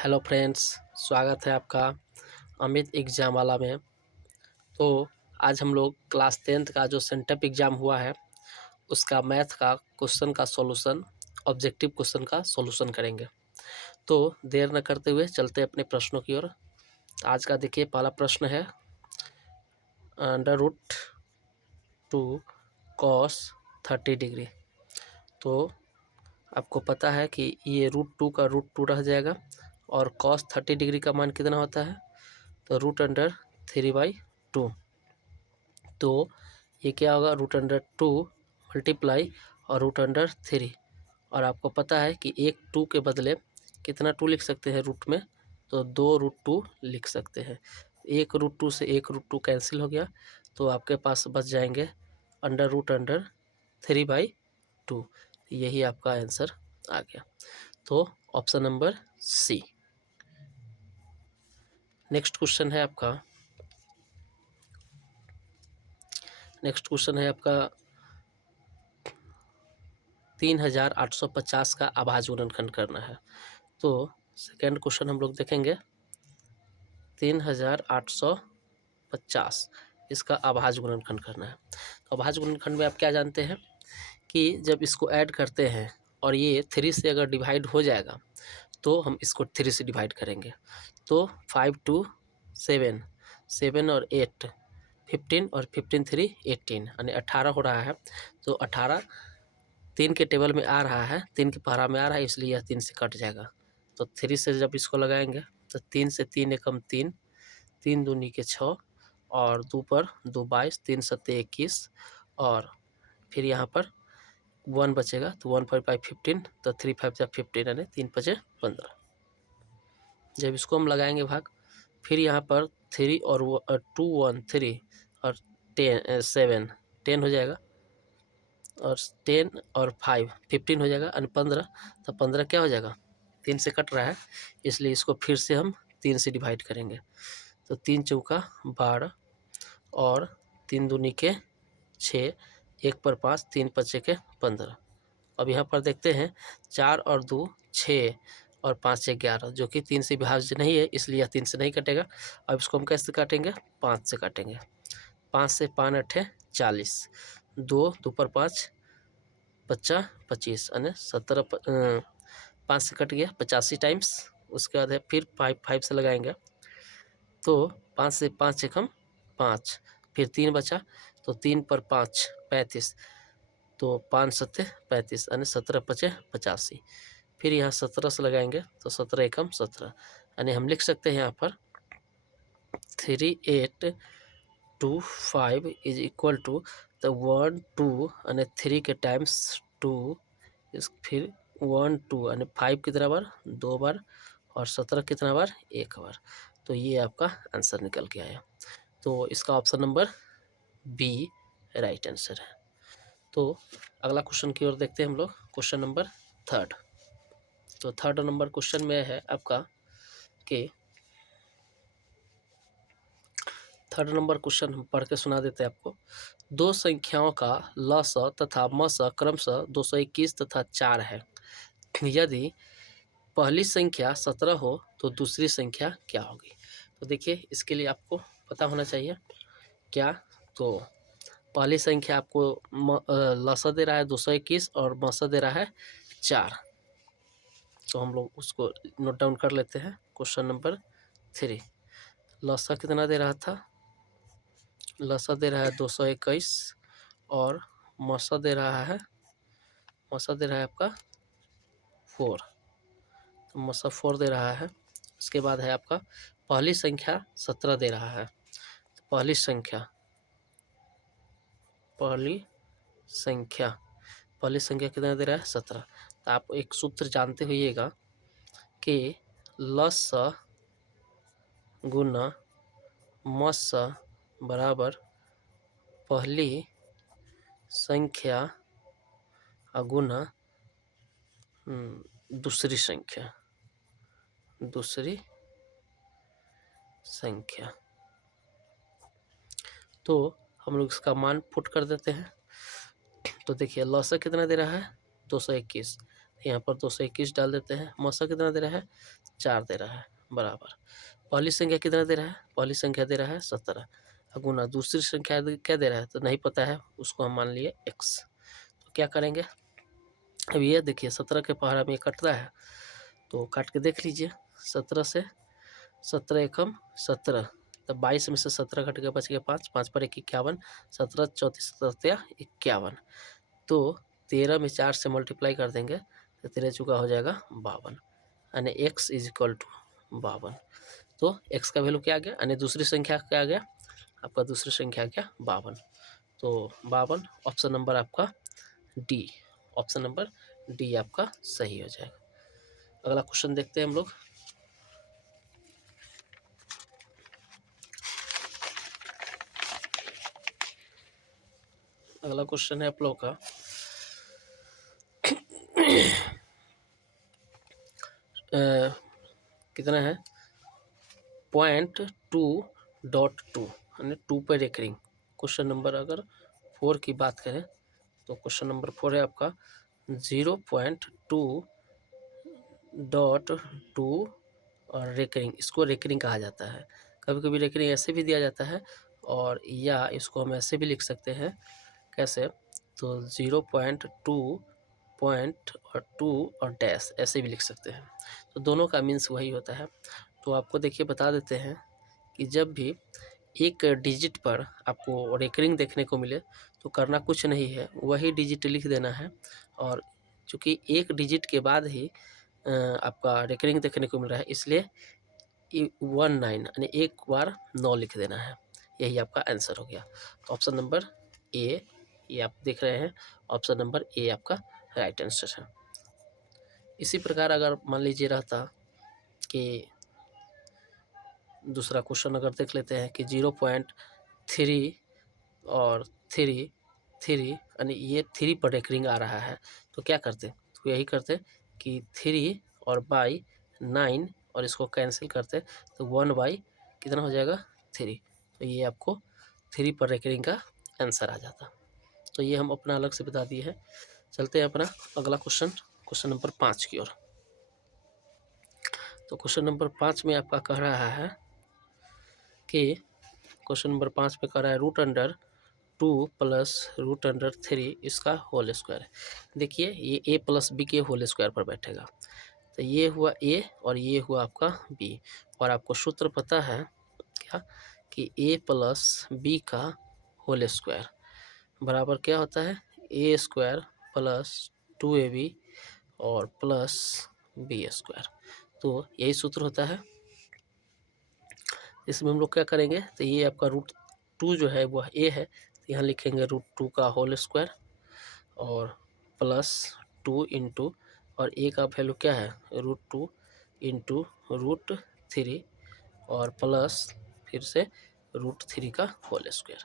Hello friends, स्वागत है आपका अमित एग्जाम वाला में। तो आज हम लोग क्लास 10th का जो सेंटअप एग्ज़ाम हुआ है उसका मैथ का क्वेश्चन का सॉल्यूशन, ऑब्जेक्टिव क्वेश्चन का सॉल्यूशन करेंगे। तो देर न करते हुए चलते अपने प्रश्नों की ओर। आज का देखिए, पहला प्रश्न है अंडर रूट 2 कॉस 30 डिग्री। तो आपको पता है कि ये रूट 2 का रूट 2 रह जाएगा और कॉस 30 डिग्री का मान कितना होता है, तो √3/2। तो ये क्या होगा, √2 मल्टीप्लाई और √3। और आपको पता है कि एक 2 के बदले कितना 2 लिख सकते हैं रूट में, तो 2√2 लिख सकते हैं। एक √2 से एक √2 कैंसिल हो गया, तो आपके पास बच जाएंगे √3/2। यही आपका आंसर आ गया। तो option number C. Next question है आपका 3850 का अभाज्य गुणनखंड करना है। तो सेकेंड क्वेश्चन हम लोग देखेंगे 3850, इसका अभाज्य गुणनखंड करना है। तो अभाज्य गुणनखंड में आप क्या जानते हैं कि जब इसको ऐड करते हैं और ये 3 से अगर डिवाइड हो जाएगा तो हम इसको 3 से डिवाइड करेंगे। तो 5 2 7, 7 और 8 15 और 15 3 18 यानी 18 हो रहा है। तो 18 3 के टेबल में आ रहा है, 3 के पहरा में आ रहा है, इसलिए यह 3 से कट जाएगा। तो 3 से जब इसको लगाएंगे तो 3 से 3 एकम 3, 3 दूनी के 6 और 2 पर 2 22, 3 सत्ते 21 और फिर यहाँ पर 1 बचेगा, तो 1 5 15, तो 3 5 जा 15 यानी 3 5 15। जब इसको हम लगाएंगे भाग, फिर यहाँ पर 3 और 2 1 3 और 10 7 10 हो जाएगा और 10 और 5 15 हो जाएगा और 15। तो 15 क्या हो जाएगा, 3 से कट रहा है, इसलिए इसको फिर से हम 3 से डिवाइड करेंगे। तो 3 चौका 12 और 3 दूनी के 6, 1 पर 5, 3 पचे के 15। अब यहाँ पर देखते हैं 4 और 2 6 और 5 से 11, जो कि 3 से विभाज्य नहीं है, इसलिए यह 3 से नहीं कटेगा। अब इसको हम कैसे काटेंगे, 5 से काटेंगे। 5 से 5 8 40, 2 पर 5 55 25 यानी 17 5 से कट गया 85 टाइम्स। उसके बाद है फिर 5 से लगाएंगे, तो 5 से 5 एकम 5, फिर 3 बचा, तो 3 पर 5 35, तो 5 सत्ते 35 यानी 17 पचे 85। फिर यहाँ 17 से लगाएंगे तो 17 एकम 17, यानी हम लिख सकते हैं यहाँ पर 3825 इज इक्वल टू, तो 1 2 यानी 3 के टाइम्स 2, फिर 1 2 यानी 5 कितना बार, 2 बार, और 17 कितना बार, 1 बार। तो ये आपका आंसर निकल के आया। तो इसका option number B right answer है। तो अगला क्वेश्चन की ओर देखते हैं हम लोग, क्वेश्चन नंबर 3। तो 3rd नंबर क्वेश्चन में है आपका कि 3rd नंबर क्वेश्चन हम पढ़ के सुना देते हैं आपको। दो संख्याओं का लस तथा मस क्रमशः 221 तथा 4 है। यदि पहली संख्या 17 हो तो दूसरी संख्या क्या होगी। तो देखिए, इसके लिए आपको पता होना चाहिए क्या, तो पहली संख्या आपको लसा दे रहा है 221 और मसा दे रहा है 4। तो हम लोग उसको नोट डाउन कर लेते हैं। क्वेश्चन नंबर 3, लसा कितना दे रहा था, लसा दे रहा है 221 और मसा दे रहा है आपका 4। तो मसा 4 दे रहा है। उसके बाद है आपका पहली संख्या 17 दे रहा है। तो पहली संख्या कितना दे रहा है, 17। तो आप एक सूत्र जानते होइएगा कि लस गुना मस बराबर पहली संख्या गुना दूसरी संख्या। तो हम लोग इसका मान पुट कर देते हैं। तो देखिए, लसा कितना दे रहा है 221, यहाँ पर 221 डाल देते हैं। मौसा कितना दे रहा है? 4 दे रहा है, बराबर। पहली संख्या कितना दे रहा है? पहली संख्या दे रहा है 17, गुना दूसरी संख्या क्या दे रहा है तो नहीं पता है, उसको हम मान लिए x। तो क्या करेंगे, अब ये देखिए 17 के पहाड़ा में कट रहा है, तो काट के देख लीजिए। 17 से 17 एकम 17, तब 22 में से 17 घट गया, बच गया 5, 5 पर 1 51, 17 34 17 51। तो 13 में 4 से मल्टीप्लाई कर देंगे तो 13 चुका हो जाएगा 52, यानी x इज इक्वल टू 52। तो x का वैल्यू क्या आ गया, यानी दूसरी संख्या क्या आ गया आपका, दूसरी संख्या आ गया 52। तो 52 ऑप्शन नंबर आपका डी, ऑप्शन नंबर डी आपका सही हो जाएगा। अगला क्वेश्चन देखते हैं हम लोग। अगला क्वेश्चन है आप लोग का कितना है 0.2.2 यानी 2 पर रेकरिंग। क्वेश्चन नंबर अगर 4 की बात करें तो क्वेश्चन नंबर 4 है आपका 0.2.2 और रेकरिंग, इसको रेकरिंग कहा जाता है। कभी कभी रेकरिंग ऐसे भी दिया जाता है, और या इसको हम ऐसे भी लिख सकते हैं, कैसे, तो 0.2 और डैश ऐसे भी लिख सकते हैं। तो दोनों का मीन्स वही होता है। तो आपको देखिए बता देते हैं कि जब भी एक डिजिट पर आपको रेकरिंग देखने को मिले तो करना कुछ नहीं है, वही डिजिट लिख देना है। और चूँकि एक डिजिट के बाद ही आपका रेकरिंग देखने को मिल रहा है, इसलिए 19 यानी एक बार 9 लिख देना है। यही आपका आंसर हो गया। तो ऑप्शन नंबर ए, ये आप देख रहे हैं, ऑप्शन नंबर ए आपका राइट आंसर है। इसी प्रकार अगर मान लीजिए रहता कि दूसरा क्वेश्चन अगर देख लेते हैं कि 0.3 और 3 यानी ये 3 पर रेकरिंग आ रहा है, तो क्या करते, तो यही करते कि 3 और बाई 9 और इसको कैंसिल करते तो 1 बाई कितना हो जाएगा 3। तो ये आपको 3 पर रेकरिंग का आंसर आ जाता। तो ये हम अपना अलग से बता दिए हैं। चलते हैं अपना अगला क्वेश्चन, क्वेश्चन नंबर 5 की ओर। तो क्वेश्चन नंबर 5 में आपका कह रहा है कि क्वेश्चन नंबर 5 पे कह रहा है √2 प्लस √3 इसका होल स्क्वायर। देखिए ये a प्लस बी के होल स्क्वायर पर बैठेगा, तो ये हुआ a और ये हुआ आपका b। और आपको सूत्र पता है क्या कि a प्लस बी का होल स्क्वायर बराबर क्या होता है, a स्क्वायर प्लस 2ab और प्लस b स्क्वायर। तो यही सूत्र होता है। इसमें हम लोग क्या करेंगे, तो ये आपका √2 जो है वह a है, तो यहाँ लिखेंगे √2 का होल स्क्वायर और प्लस 2 इंटू, और a का वैल्यू क्या है √2 इंटू √3 और प्लस फिर से √3 का होल स्क्वायर।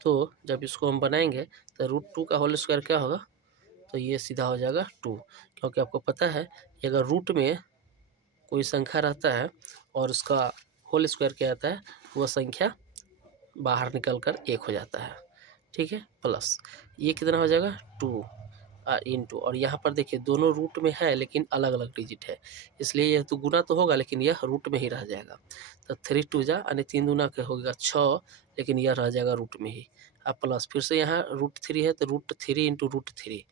तो जब इसको हम बनाएंगे तो √2 का होल स्क्वायर क्या होगा, तो ये सीधा हो जाएगा 2, क्योंकि आपको पता है कि अगर रूट में कोई संख्या रहता है और उसका होल स्क्वायर क्या आता है, वह संख्या बाहर निकल कर 1 हो जाता है। ठीक है, प्लस ये कितना हो जाएगा 2 इंटू, और यहाँ पर देखिए दोनों रूट में है लेकिन अलग अलग डिजिट है, इसलिए यह तो गुना तो होगा लेकिन यह रूट में ही रह जाएगा। तो 3 2 जा यानी 3 दूना के होगा 6, लेकिन यह रह जाएगा रूट में ही। अब प्लस फिर से यहाँ √3 है तो √3 इंटू √3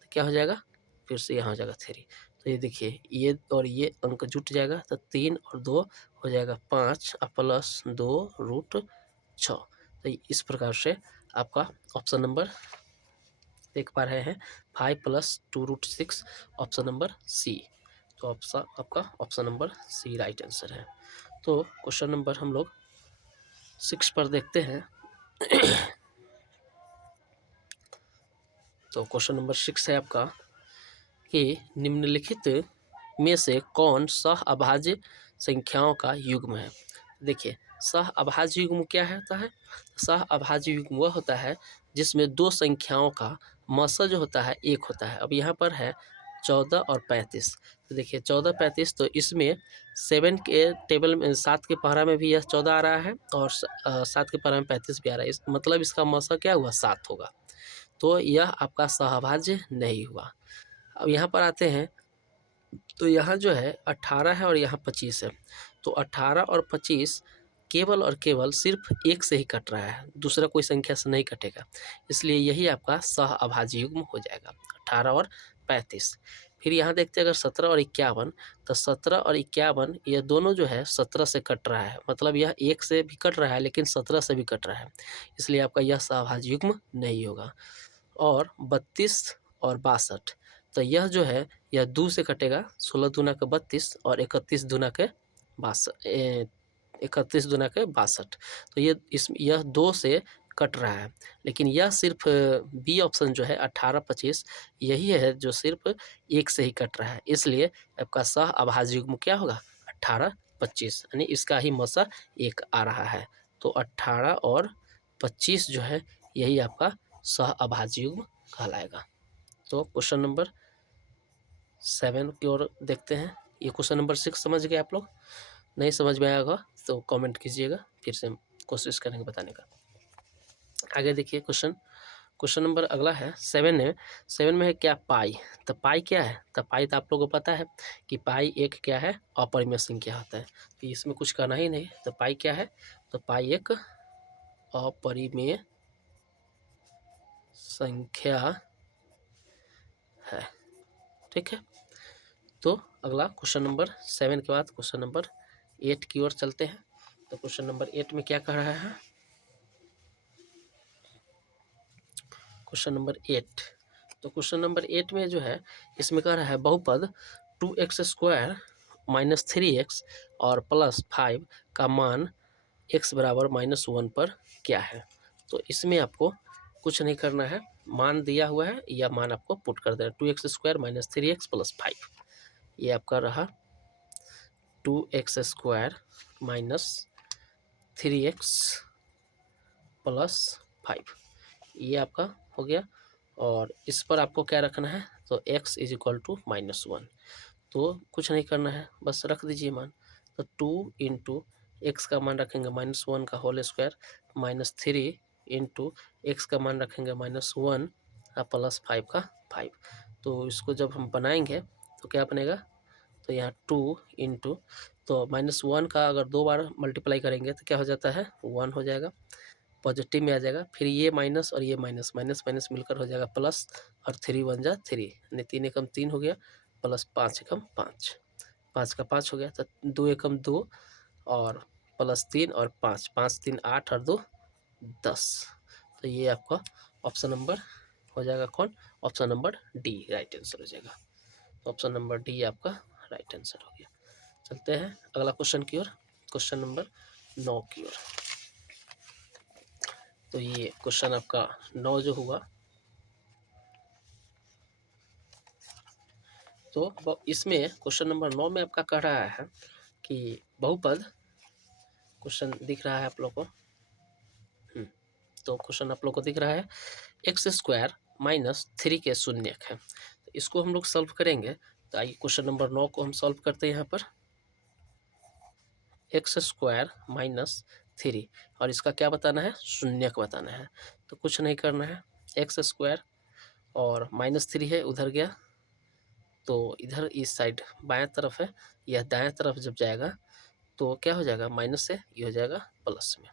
तो क्या हो जाएगा, फिर से यहाँ हो जाएगा 3। तो ये देखिए ये और ये अंक जुट जाएगा तो 3 और 2 हो जाएगा 5 और प्लस 2√6। तो इस प्रकार से आपका ऑप्शन नंबर देख पा रहे हैं 5 + 2√6, ऑप्शन नंबर सी। तो ऑप्शन आपका option number C right answer है। तो क्वेश्चन नंबर हम लोग 6 पर देखते हैं। तो क्वेश्चन नंबर 6 है आपका कि निम्नलिखित में से कौन सह अभाज्य संख्याओं का युग्म है। देखिए सह अभाज्य युग्म क्या होता है, सह अभाज्य युग्म वह होता है जिसमें दो संख्याओं का मसा जो होता है 1 होता है। अब यहाँ पर है 14 और 35, तो देखिए 14 35, तो इसमें 7 के टेबल में 7 के पहरा में भी यह 14 आ रहा है और 7 के पहरा में 35 भी आ रहा है, मतलब इसका मसा क्या हुआ 7 होगा। तो यह आपका सहअभाज्य नहीं हुआ। अब यहाँ पर आते हैं तो यहाँ जो है 18 है और यहाँ 25 है, तो 18 और 25 केवल और केवल सिर्फ एक से ही कट रहा है, दूसरा कोई संख्या से नहीं कटेगा, इसलिए यही आपका सह अभाज्य युग्म हो जाएगा 18 और 35। फिर यहाँ देखते हैं अगर 17 और 51, तो 17 और 51 ये दोनों जो है 17 से कट रहा है, मतलब यह एक से भी कट रहा है लेकिन 17 से भी कट रहा है, इसलिए आपका यह सह अभाज्य युग्म नहीं होगा। और 32 और 62, तो यह जो है यह 2 से कटेगा, 16 दूना के 32 और 31 दूना के 62, तो यह 2 से कट रहा है, लेकिन यह सिर्फ बी ऑप्शन जो है 18-25 यही है जो सिर्फ एक से ही कट रहा है, इसलिए आपका सह अभाज्य युग्म क्या होगा 18-25, यानी इसका ही मसा एक आ रहा है, तो 18 और 25 जो है यही आपका सह अभाज्य युग्म कहलाएगा। तो क्वेश्चन नंबर 7 की ओर देखते हैं। ये क्वेश्चन नंबर 6 समझ गए आप लोग? नहीं समझ में आया होगा तो कमेंट कीजिएगा, फिर से कोशिश करेंगे बताने का। आगे देखिए क्वेश्चन नंबर अगला है 7 में है क्या पाई। तो पाई क्या है, तो पाई तो आप लोगों को पता है कि पाई एक क्या है अपरिमेय संख्या होता है, तो इसमें कुछ करना ही नहीं। तो पाई क्या है, तो पाई एक अपरिमेय संख्या है, ठीक है। तो अगला क्वेश्चन नंबर 7 के बाद क्वेश्चन नंबर 8 की ओर चलते हैं। तो क्वेश्चन नंबर 8 में क्या कह रहा है, क्वेश्चन नंबर 8, तो क्वेश्चन नंबर 8 में जो है इसमें कह रहा है बहुपद 2x² माइनस 3x और प्लस 5 का मान x बराबर -1 पर क्या है। तो इसमें आपको कुछ नहीं करना है, मान दिया हुआ है, यह मान आपको पुट कर देना, 2x² माइनस 3x प्लस 5, ये आपका रहा 2x² माइनस 3x प्लस 5, ये आपका हो गया। और इस पर आपको क्या रखना है, तो x इज इक्वल टू -1, तो कुछ नहीं करना है, बस रख दीजिए मान। तो 2 इंटू एक्स का मान रखेंगे -1 का whole square minus 3 into X का मान रखेंगे -1 प्लस 5 का 5। तो इसको जब हम बनाएंगे तो क्या बनेगा, तो यहाँ 2 इंटू, तो -1 का अगर 2 बार मल्टीप्लाई करेंगे तो क्या हो जाता है 1 हो जाएगा, पॉजिटिव में आ जाएगा। फिर ये माइनस और ये माइनस माइनस माइनस मिलकर हो जाएगा प्लस, और 3 1 जा 3, यानी 3 एकम 3 हो गया, प्लस 5 एकम 5, 5 का 5 हो गया, तो 2 एकम 2 और प्लस 3 और 5, 5 3 8 और 2 10। तो ये आपका ऑप्शन नंबर हो जाएगा कौन, option number D right answer हो जाएगा। तो ऑप्शन नंबर डी आपका राइट आंसर हो गया। चलते हैं अगला क्वेश्चन की ओर, क्वेश्चन नंबर 9 की ओर। तो ये क्वेश्चन आपका 9 जो हुआ, तो इसमें क्वेश्चन नंबर 9 में आपका कह रहा है कि बहुपद, क्वेश्चन दिख रहा है आप लोग को, तो क्वेश्चन आप लोग को दिख रहा है x² माइनस 3 के शून्यक है, तो इसको हम लोग सॉल्व करेंगे। तो आइए क्वेश्चन नंबर 9 को हम सॉल्व करते हैं। यहाँ पर x² माइनस 3 और इसका क्या बताना है, शून्यक बताना है, तो कुछ नहीं करना है, x² और -3 है उधर गया, तो इधर इस साइड बाएं तरफ है, यह दाएं तरफ जब जाएगा तो क्या हो जाएगा, माइनस से ये हो जाएगा प्लस में।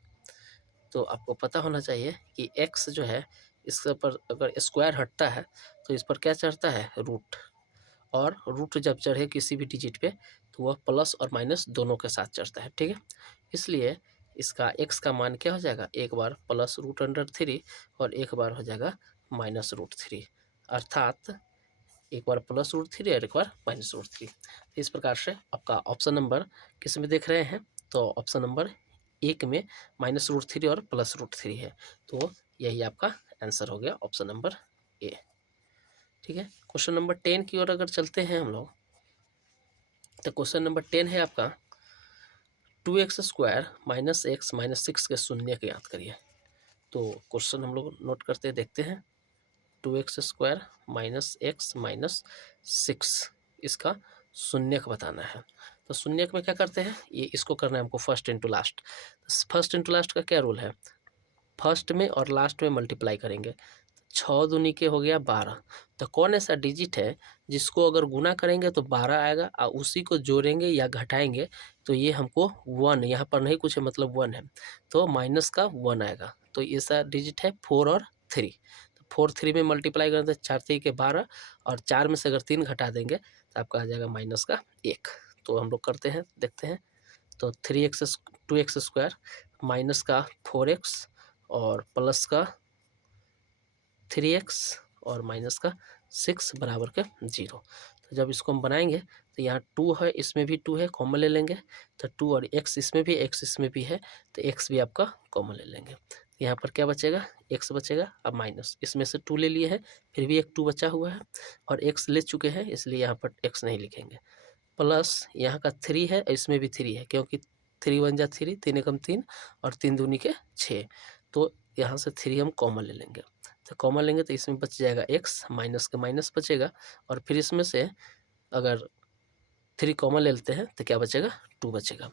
तो आपको पता होना चाहिए कि x जो है इसके पर अगर स्क्वायर हटता है तो इस पर क्या चढ़ता है, रूट, और रूट जब चढ़े किसी भी डिजिट पे तो वह प्लस और माइनस दोनों के साथ चढ़ता है, ठीक है। इसलिए इसका x का मान क्या हो जाएगा, एक बार +√3 और एक बार हो जाएगा -√3, अर्थात एक बार +√3 और एक बार -√3। इस प्रकार से आपका ऑप्शन नंबर किस में देख रहे हैं, तो ऑप्शन नंबर 1 में -√3 और +√3 है, तो यही आपका आंसर हो गया ऑप्शन नंबर ए, ठीक है। क्वेश्चन नंबर 10 की ओर अगर चलते हैं हम लोग, तो क्वेश्चन नंबर 10 है आपका 2x² माइनस x माइनस 6 के शून्य के याद करिए। तो क्वेश्चन हम लोग नोट करते देखते हैं, 2x² माइनस x माइनस 6 इसका शून्यक बताना है। तो शून्यक में क्या करते हैं, ये इसको करना है हमको first into last. First into last का क्या रूल है, फर्स्ट में और लास्ट में मल्टीप्लाई करेंगे, 6 दूनी के हो गया 12। तो कौन ऐसा डिजिट है जिसको अगर गुना करेंगे तो 12 आएगा और उसी को जोड़ेंगे या घटाएंगे तो ये हमको 1, यहाँ पर नहीं कुछ है मतलब 1 है, तो माइनस का 1 आएगा। तो ऐसा डिजिट है 4 और 3। तो 4 3 में मल्टीप्लाई करें तो 4 3 के 12 और 4 में से अगर 3 घटा देंगे तो आपका आ जाएगा माइनस का 1। तो हम लोग करते हैं, देखते हैं। तो 3x 2x स्क्वायर माइनस का 4x और प्लस का 3x और माइनस का 6 बराबर के 0। तो जब इसको हम बनाएंगे तो यहाँ 2 है, इसमें भी 2 है, कॉमन ले लेंगे। तो 2 और x इसमें भी, x इसमें भी है, तो x भी आपका कॉमन ले लेंगे। यहाँ पर क्या बचेगा, x बचेगा। अब माइनस इसमें से 2 ले लिए हैं, फिर भी एक 2 बचा हुआ है और x ले चुके हैं, इसलिए यहाँ पर x नहीं लिखेंगे। प्लस यहाँ का 3 है, इसमें भी 3 है, क्योंकि 3 1 जा 3, 3 एकम 3 और 3 दूनी के 6। तो यहाँ से 3 हम कॉमन ले लेंगे। तो कॉमन लेंगे तो इसमें बच जाएगा x, माइनस का माइनस बचेगा और फिर इसमें से अगर 3 कॉमन ले लेते हैं तो क्या बचेगा, 2 बचेगा।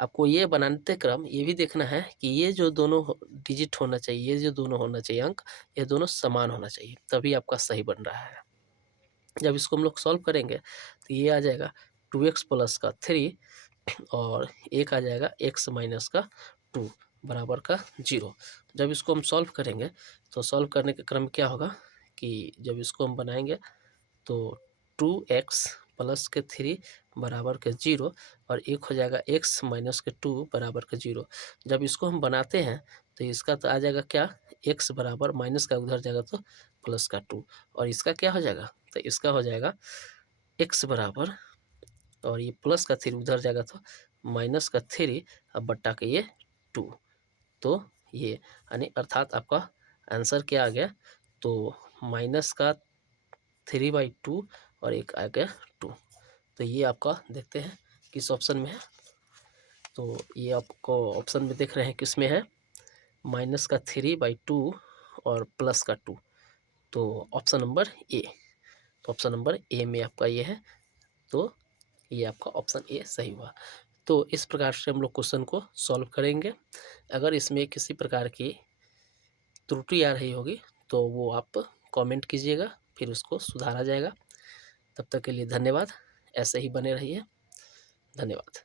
आपको ये बनाते क्रम ये भी देखना है कि ये जो दोनों डिजिट होना चाहिए, ये जो दोनों होना चाहिए अंक, ये दोनों समान होना चाहिए, तभी आपका सही बन रहा है। जब इसको हम लोग सॉल्व करेंगे तो ये आ जाएगा 2x प्लस का 3 और एक आ जाएगा x माइनस का 2 बराबर का 0। जब इसको हम सॉल्व करेंगे तो सॉल्व करने के क्रम क्या होगा कि जब इसको हम बनाएंगे तो 2x प्लस के 3 बराबर के 0 और एक हो जाएगा x माइनस के 2 बराबर के 0। जब इसको हम बनाते हैं तो इसका तो आ जाएगा क्या, x बराबर माइनस का उधर जाएगा तो प्लस का 2 और इसका क्या हो जाएगा, तो इसका हो जाएगा x बराबर और ये प्लस का 3 उधर जाएगा तो माइनस का 3 अब बट्टा के ये 2। तो ये यानी अर्थात आपका आंसर क्या आ गया, तो माइनस का 3/2 और एक आ गया 2। तो ये आपका देखते हैं किस ऑप्शन में है। तो ये आपको ऑप्शन में देख रहे हैं किस में है, माइनस का 3/2 और प्लस का 2। तो ऑप्शन नंबर ए, तो ऑप्शन नंबर ए में आपका ये है। तो ये आपका ऑप्शन ए सही हुआ। तो इस प्रकार से हम लोग क्वेश्चन को सॉल्व करेंगे। अगर इसमें किसी प्रकार की त्रुटि आ रही होगी तो वो आप कमेंट कीजिएगा, फिर उसको सुधारा जाएगा। तब तक के लिए धन्यवाद, ऐसे ही बने रहिए, धन्यवाद।